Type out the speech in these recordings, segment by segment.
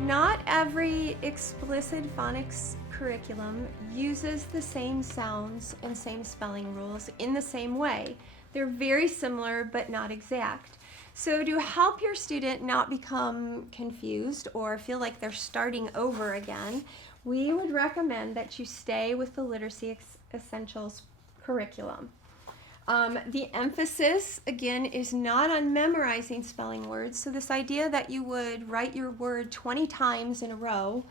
Not every explicit phonics curriculum uses the same sounds and same spelling rules in the same way. They're very similar but not exact. So to help your student not become confused or feel like they're starting over again, we would recommend that you stay with the Literacy Essentials curriculum. The emphasis, again, is not on memorizing spelling words. So this idea that you would write your word 20 times in a row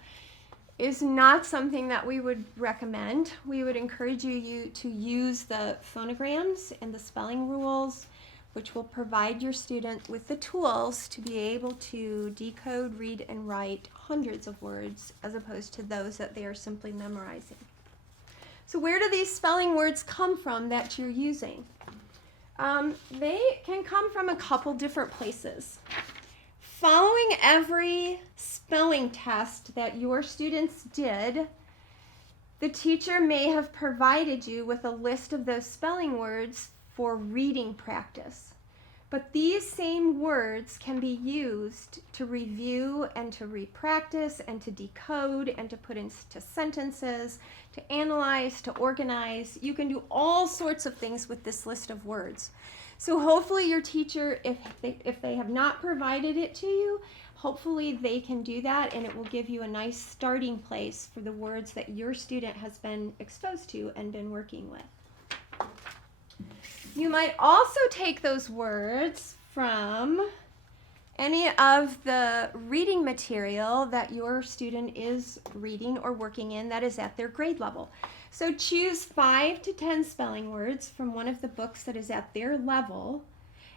is not something that we would recommend. We would encourage you to use the phonograms and the spelling rules, which will provide your student with the tools to be able to decode, read, and write hundreds of words as opposed to those that they are simply memorizing. So where do these spelling words come from that you're using? They can come from a couple different places. Following every spelling test that your students did, the teacher may have provided you with a list of those spelling words for reading practice. But these same words can be used to review and to repractice and to decode and to put into sentences, to analyze, to organize. You can do all sorts of things with this list of words. So hopefully your teacher, if they have not provided it to you, hopefully they can do that, and it will give you a nice starting place for the words that your student has been exposed to and been working with. You might also take those words from any of the reading material that your student is reading or working in that is at their grade level. So choose 5 to 10 spelling words from one of the books that is at their level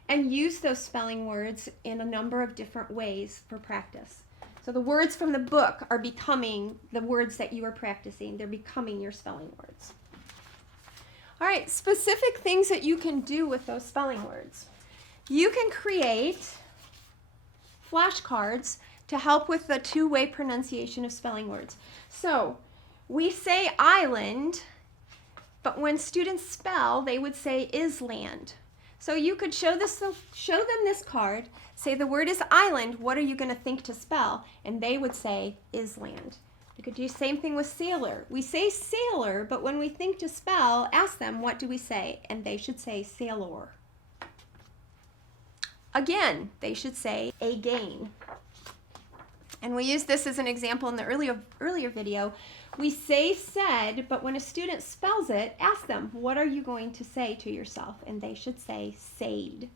and use those spelling words in a number of different ways for practice. So the words from the book are becoming the words that you are practicing. They're becoming your spelling words. All right, specific things that you can do with those spelling words. You can create flashcards to help with the two-way pronunciation of spelling words. So we say island, but when students spell, they would say island. So you could show them this card, say the word is island, what are you going to think to spell? And they would say island. You could do the same thing with sailor. We say sailor, but when we think to spell, ask them, what do we say? And they should say sailor. Again, they should say again. And we used this as an example in the earlier video. We say said, but when a student spells it, ask them, what are you going to say to yourself? And they should say said.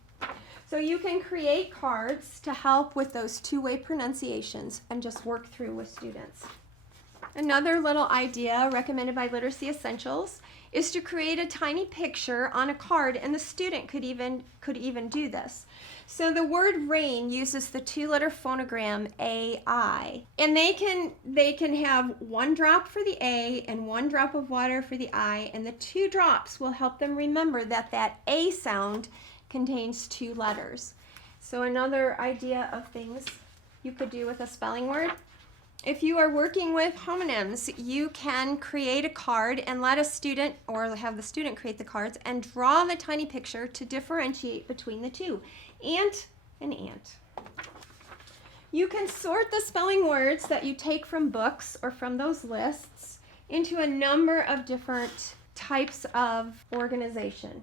So you can create cards to help with those two-way pronunciations and just work through with students. Another little idea recommended by Literacy Essentials is to create a tiny picture on a card, and the student could even do this. So the word rain uses the 2-letter phonogram AI, and they can have 1 drop for the A and 1 drop of water for the I, and the 2 drops will help them remember that that A sound contains 2 letters. So another idea of things you could do with a spelling word. If you are working with homonyms, you can create a card and let a student, or have the student create the cards, and draw the tiny picture to differentiate between the two. Ant and ant. You can sort the spelling words that you take from books or from those lists into a number of different types of organization.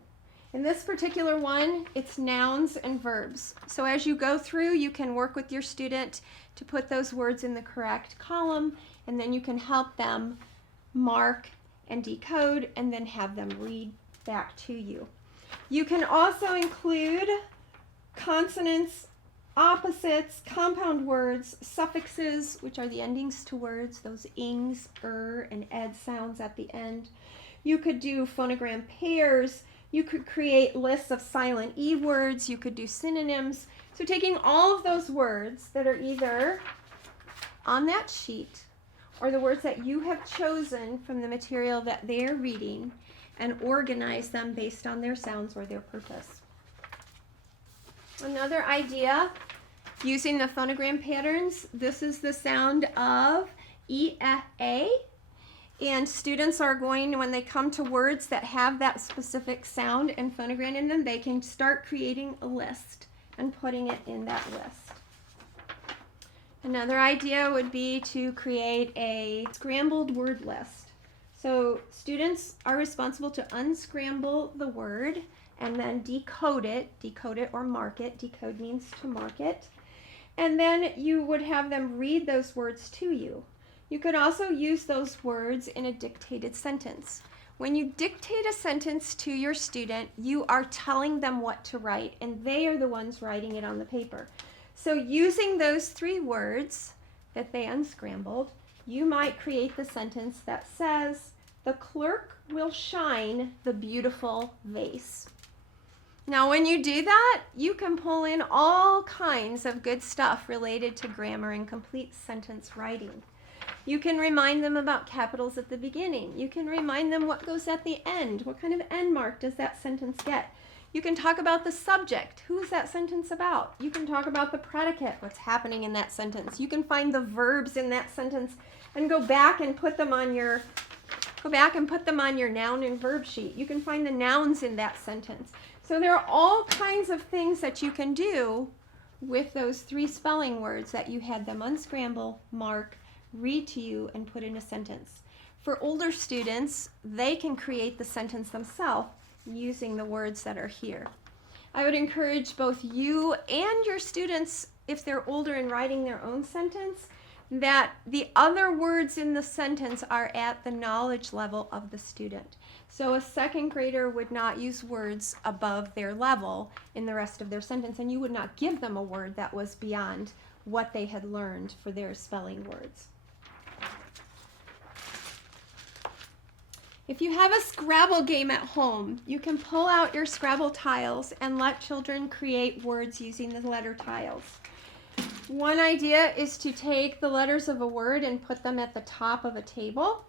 In this particular one, it's nouns and verbs. So as you go through, you can work with your student to put those words in the correct column, and then you can help them mark and decode and then have them read back to you. You can also include consonants, opposites, compound words, suffixes, which are the endings to words, those ings, and ed sounds at the end. You could do phonogram pairs. You could create lists of silent E words. You could do synonyms. So taking all of those words that are either on that sheet or the words that you have chosen from the material that they're reading and organize them based on their sounds or their purpose. Another idea, using the phonogram patterns, this is the sound of E-A. And students are going, when they come to words that have that specific sound and phonogram in them, they can start creating a list and putting it in that list. Another idea would be to create a scrambled word list. So students are responsible to unscramble the word and then decode it or mark it. Decode means to mark it. And then you would have them read those words to you. You could also use those words in a dictated sentence. When you dictate a sentence to your student, you are telling them what to write, and they are the ones writing it on the paper. So using those 3 words that they unscrambled, you might create the sentence that says, "The clerk will shine the beautiful vase." Now, when you do that, you can pull in all kinds of good stuff related to grammar and complete sentence writing. You can remind them about capitals at the beginning. You can remind them what goes at the end. What kind of end mark does that sentence get? You can talk about the subject. Who's that sentence about? You can talk about the predicate, what's happening in that sentence. You can find the verbs in that sentence and go back and put them on your noun and verb sheet. You can find the nouns in that sentence. So there are all kinds of things that you can do with those 3 spelling words that you had them unscramble, mark, read to you, and put in a sentence. For older students, they can create the sentence themselves using the words that are here. I would encourage both you and your students, if they're older and writing their own sentence, that the other words in the sentence are at the knowledge level of the student. So a 2nd grader would not use words above their level in the rest of their sentence, and you would not give them a word that was beyond what they had learned for their spelling words. If you have a Scrabble game at home, you can pull out your Scrabble tiles and let children create words using the letter tiles. One idea is to take the letters of a word and put them at the top of a table,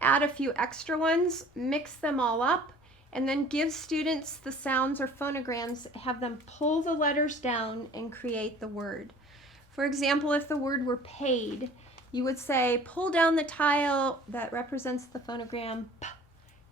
add a few extra ones, mix them all up, and then give students the sounds or phonograms, have them pull the letters down and create the word. For example, if the word were paid, you would say, pull down the tile that represents the phonogram P.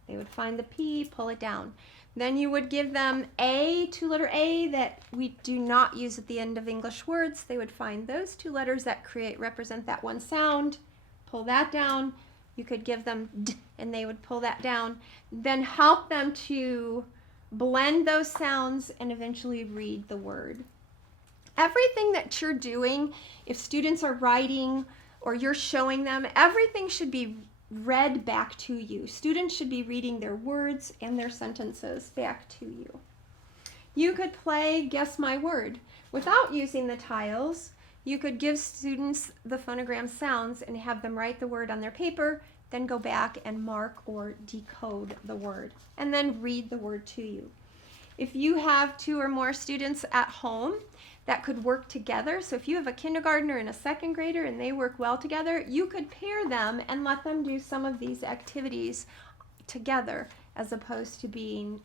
They would find the P, pull it down. Then you would give them A, 2-letter A that we do not use at the end of English words. They would find those 2 letters that represent that one sound, pull that down. You could give them D, and they would pull that down. Then help them to blend those sounds and eventually read the word. Everything that you're doing, if students are writing or you're showing them, everything should be read back to you. Students should be reading their words and their sentences back to you. You could play Guess My Word. Without using the tiles, you could give students the phonogram sounds and have them write the word on their paper, then go back and mark or decode the word, and then read the word to you. If you have 2 or more students at home that could work together, so if you have a kindergartner and a 2nd grader and they work well together, you could pair them and let them do some of these activities together as opposed to being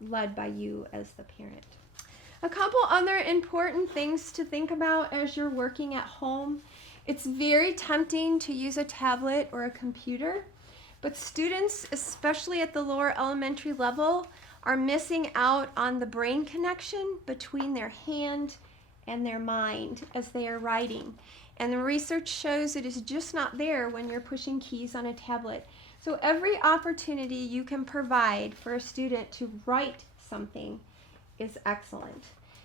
led by you as the parent. A couple other important things to think about as you're working at home. It's very tempting to use a tablet or a computer, but students, especially at the lower elementary level, are missing out on the brain connection between their hand and their mind as they are writing. And the research shows it is just not there when you're pushing keys on a tablet. So every opportunity you can provide for a student to write something is excellent.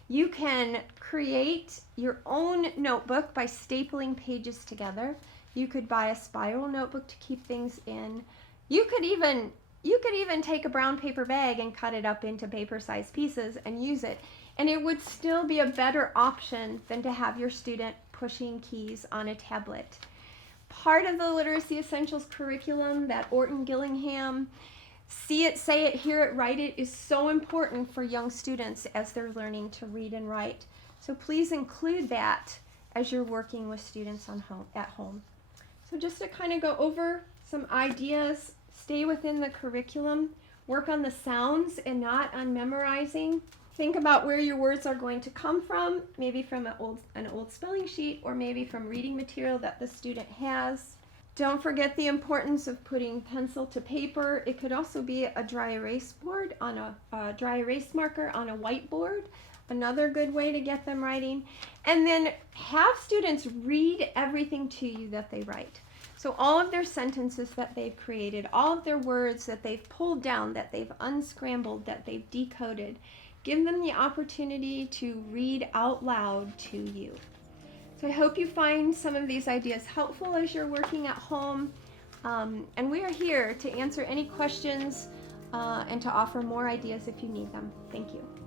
You can create your own notebook by stapling pages together. You could buy a spiral notebook to keep things in. You could even take a brown paper bag and cut it up into paper-sized pieces and use it. And it would still be a better option than to have your student pushing keys on a tablet. Part of the Literacy Essentials curriculum, that Orton Gillingham see it, say it, hear it, write it, is so important for young students as they're learning to read and write. So please include that as you're working with students at home. So just to kind of go over some ideas, stay within the curriculum, work on the sounds and not on memorizing. Think about where your words are going to come from, maybe from an old spelling sheet or maybe from reading material that the student has. Don't forget the importance of putting pencil to paper. It could also be a dry erase board on a dry erase marker on a whiteboard, another good way to get them writing. And then have students read everything to you that they write. So all of their sentences that they've created, all of their words that they've pulled down, that they've unscrambled, that they've decoded, give them the opportunity to read out loud to you. So I hope you find some of these ideas helpful as you're working at home. And we are here to answer any questions and to offer more ideas if you need them. Thank you.